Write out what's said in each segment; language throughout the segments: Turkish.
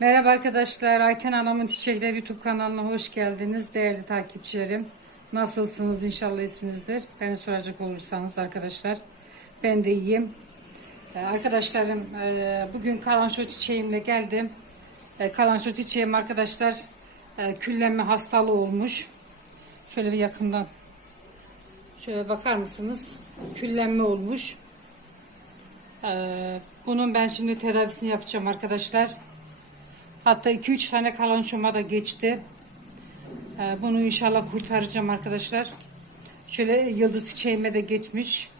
Merhaba arkadaşlar. Ayten Anamın Çiçekleri YouTube kanalına hoş geldiniz. Değerli takipçilerim. Nasılsınız? İnşallah iyisinizdir. Beni soracak olursanız arkadaşlar. Ben de iyiyim. Ee, Arkadaşlarım e, bugün kalanço çiçeğimle geldim. E, Kalanço çiçeğim arkadaşlar e, küllenme hastalığı olmuş. Şöyle bir yakından şöyle bakar mısınız? Küllenme olmuş. Bunun ben şimdi tedavisini yapacağım arkadaşlar. Hatta 2-3 tane kalançoma da geçti. Ee, Bunu inşallah kurtaracağım arkadaşlar. Şöyle yıldız çiçeğime de geçmiş.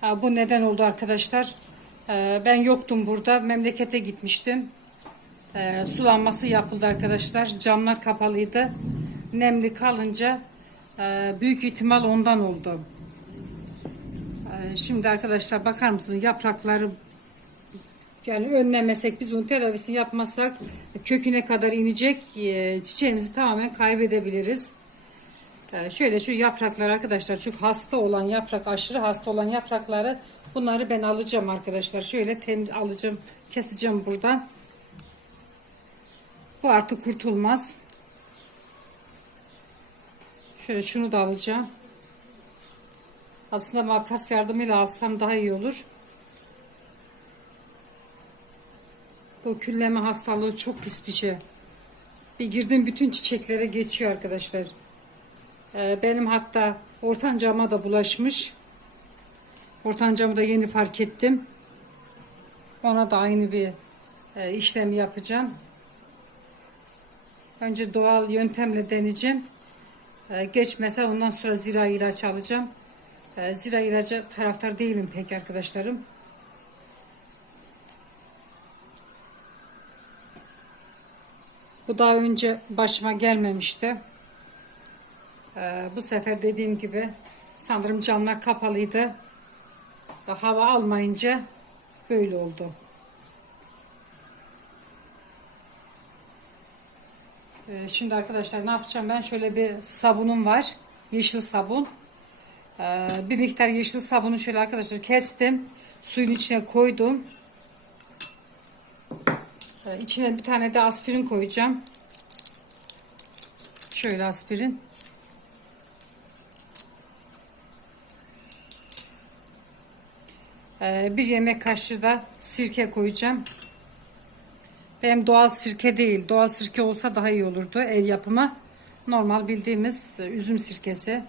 Ha, bu neden oldu arkadaşlar? Ee, Ben yoktum burada. Memlekete gitmiştim. Ee, Sulanması yapıldı arkadaşlar. Camlar kapalıydı. Nemli kalınca e, büyük ihtimal ondan oldu. Ee, Şimdi arkadaşlar bakar mısınız yaprakları yani önlemesek biz bunun tedavisini yapmazsak köküne kadar inecek e, çiçeğimizi tamamen kaybedebiliriz. Ee, Şöyle şu yapraklar arkadaşlar şu hasta olan yaprak aşırı hasta olan yaprakları bunları ben alacağım arkadaşlar. Şöyle temiz alacağım keseceğim buradan. Bu artık kurtulmaz. Şöyle şunu da alacağım. Aslında makas yardımıyla alsam daha iyi olur. Bu külleme hastalığı çok pis bir şey. Bir girdim bütün çiçeklere geçiyor arkadaşlar. Ee, benim hatta ortancama da bulaşmış. Ortancamı da yeni fark ettim. Ona da aynı bir e, işlem yapacağım. Önce doğal yöntemle deneyeceğim. Ee, geçmese ondan sonra zira ilaç alacağım. Ee, zira ilacı taraftar değilim pek arkadaşlarım. Bu daha önce başıma gelmemişti. Ee, bu sefer dediğim gibi sanırım camlar kapalıydı. Hava almayınca böyle oldu. Ee, şimdi arkadaşlar ne yapacağım ben? Şöyle bir sabunum var. Yeşil sabun. Ee, bir miktar yeşil sabunu şöyle arkadaşlar kestim. Suyun içine koydum. Ee, içine bir tane de aspirin koyacağım. Şöyle aspirin. Ee, bir yemek kaşığı da sirke koyacağım. Benim doğal sirke değil. Doğal sirke olsa daha iyi olurdu. El yapımı. Normal bildiğimiz e, üzüm sirkesi.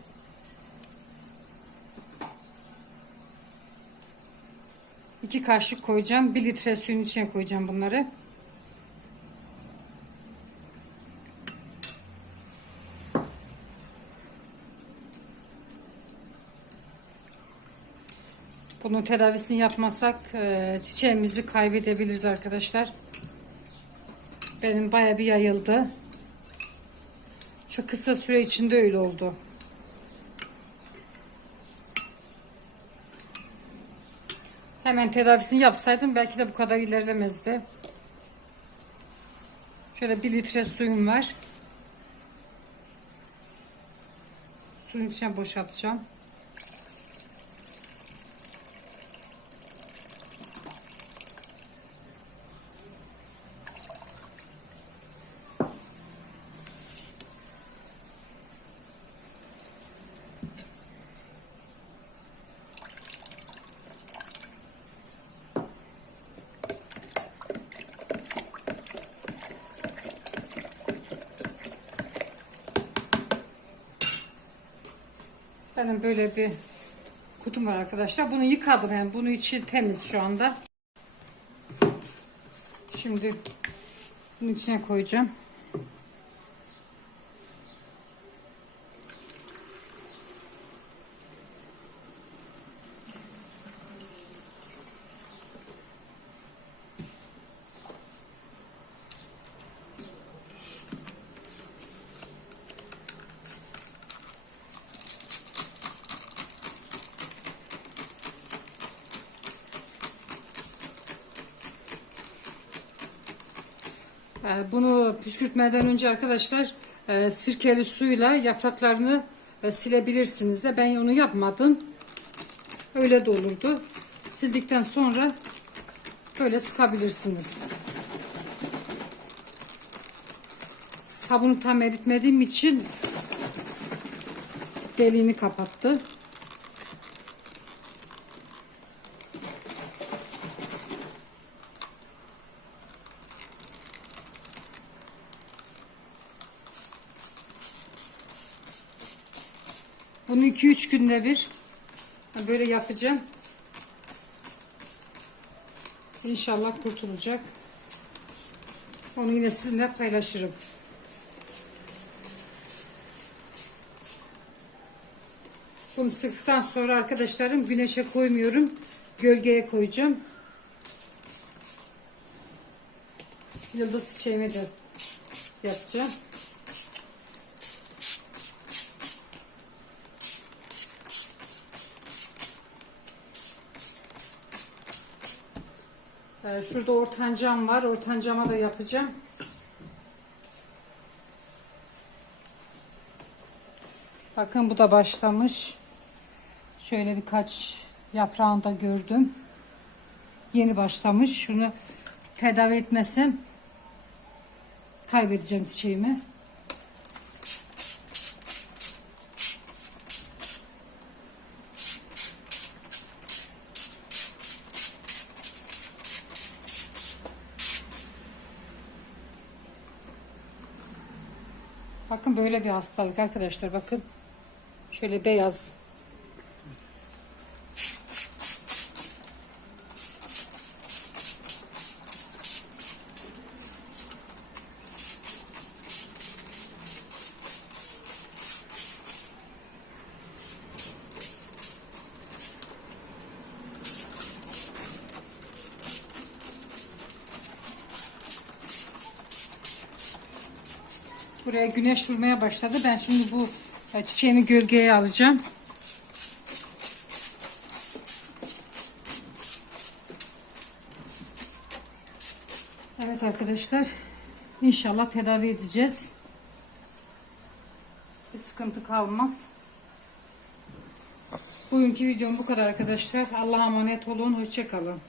İki kaşık koyacağım. Bir litre suyun içine koyacağım bunları. Bunun tedavisini yapmasak e, çiçeğimizi kaybedebiliriz arkadaşlar. Benim baya bir yayıldı. Çok kısa süre içinde öyle oldu. Hemen tedavisini yapsaydım belki de bu kadar ilerlemezdi. Şöyle bir litre suyum var. Suyun içine boşaltacağım. Benim böyle bir kutum var arkadaşlar. Bunu yıkadım yani. Bunun içi temiz şu anda. Şimdi bunun içine koyacağım. Bunu püskürtmeden önce arkadaşlar e, sirkeli suyla yapraklarını e, silebilirsiniz de ben onu yapmadım. Öyle de olurdu. Sildikten sonra böyle sıkabilirsiniz. Sabunu tam eritmediğim için deliğini kapattı. Bunu 2-3 günde bir böyle yapacağım. İnşallah kurtulacak. Onu yine sizinle paylaşırım. Bunu sıktıktan sonra arkadaşlarım güneşe koymuyorum. Gölgeye koyacağım. Yıldız çiçeğimi de yapacağım. Ee, Şurada ortancam var. Ortancama da yapacağım. Bakın bu da başlamış. Şöyle birkaç yaprağını da gördüm. Yeni başlamış. Şunu tedavi etmesem kaybedeceğim çiçeğimi. Bakın böyle bir hastalık arkadaşlar bakın. Şöyle beyaz. Buraya güneş vurmaya başladı. Ben şimdi bu e, çiçeğimi gölgeye alacağım. Evet arkadaşlar. İnşallah tedavi edeceğiz. Bir sıkıntı kalmaz. Bugünkü videom bu kadar arkadaşlar. Allah'a emanet olun. Hoşçakalın.